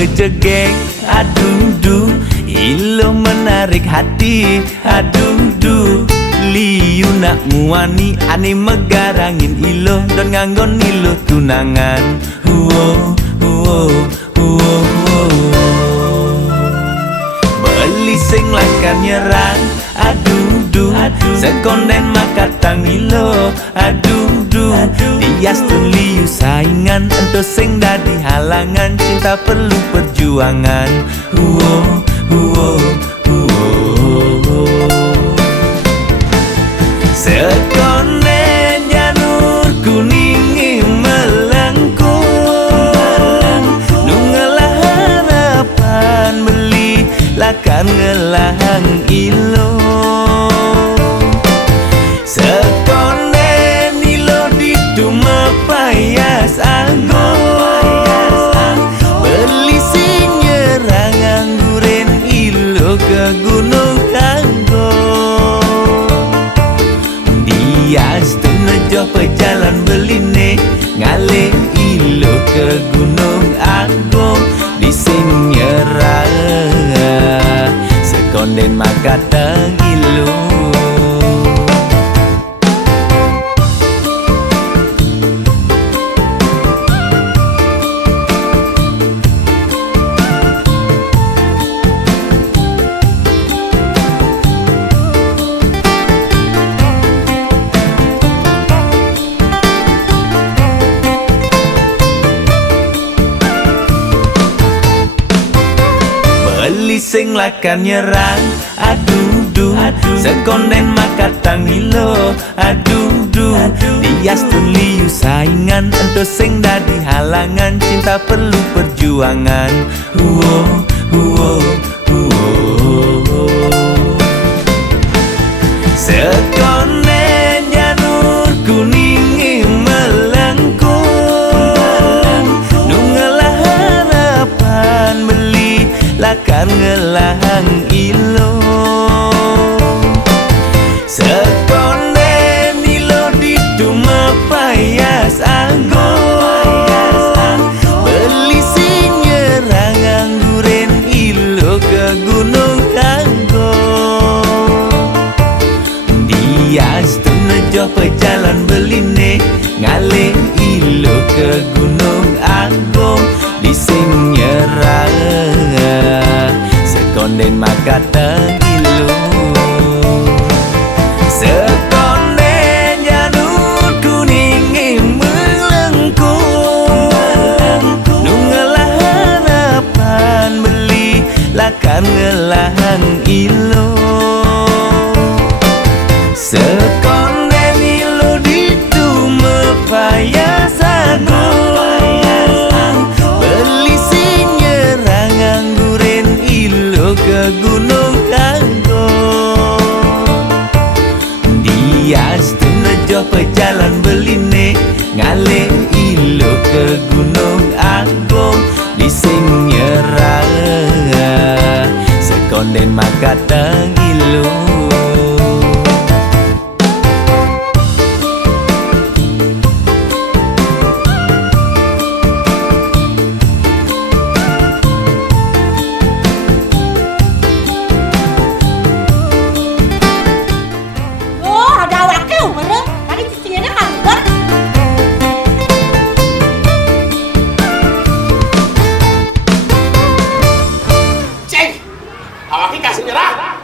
bejegeng. Aduh duh, ilo menarik hati. Aduh duh, liu nak muani ani megarangin ilo dan nganggon ilo tunangan. Huo huo huo huo. Beli sing lakan nyerang. Aduh duh, sekonden makatang ilo. Aduh duh, tias tun liu saingan. Ento sing dadi halangan, cinta perlu perjuangan. Huo huo huo. Sekonden janur kuning melengkung. Nungelah harapan beli lakan ngelahang ilo. Sekonden ilo dituma payas anggon. Beli sinyerang angguren ilo ke gunung anggon. Dias tu nejo pejalan beline ngale ilo ke gunung anggon. Di sinyerang sekonden makatang ilo. Beli sing lakan nyerang. Aduh duh, sekonden makatang ilo. Aduh duh, dias tun liu saingan. Ento sing dadi halangan, cinta perlu perjuangan. Huo huo huo. Sekonden janur kuning melengkung. Nungelah harapan beli lakan ngelahang ilo. Sekonden ilo dituma payas anggon. Beli sinyerang angguren ilo ke gunung anggon. Dias tu nejo pejalan beline ngale ilo ke gunung anggon. Di sinyerang sekonden makatang ilo. Sekonden janur kuning melengkung. Nungelah harapan beli lakan ngelahang ilo. Sekonden ilo dituma payas anggon. Beli sinyerang angguren ilo ke gunung anggon. Dias tu nejo pejalan beline ngale ilo ke gunung anggon. Di sinyerang sekonden makatang ilo. Awaknya kasih nyerah.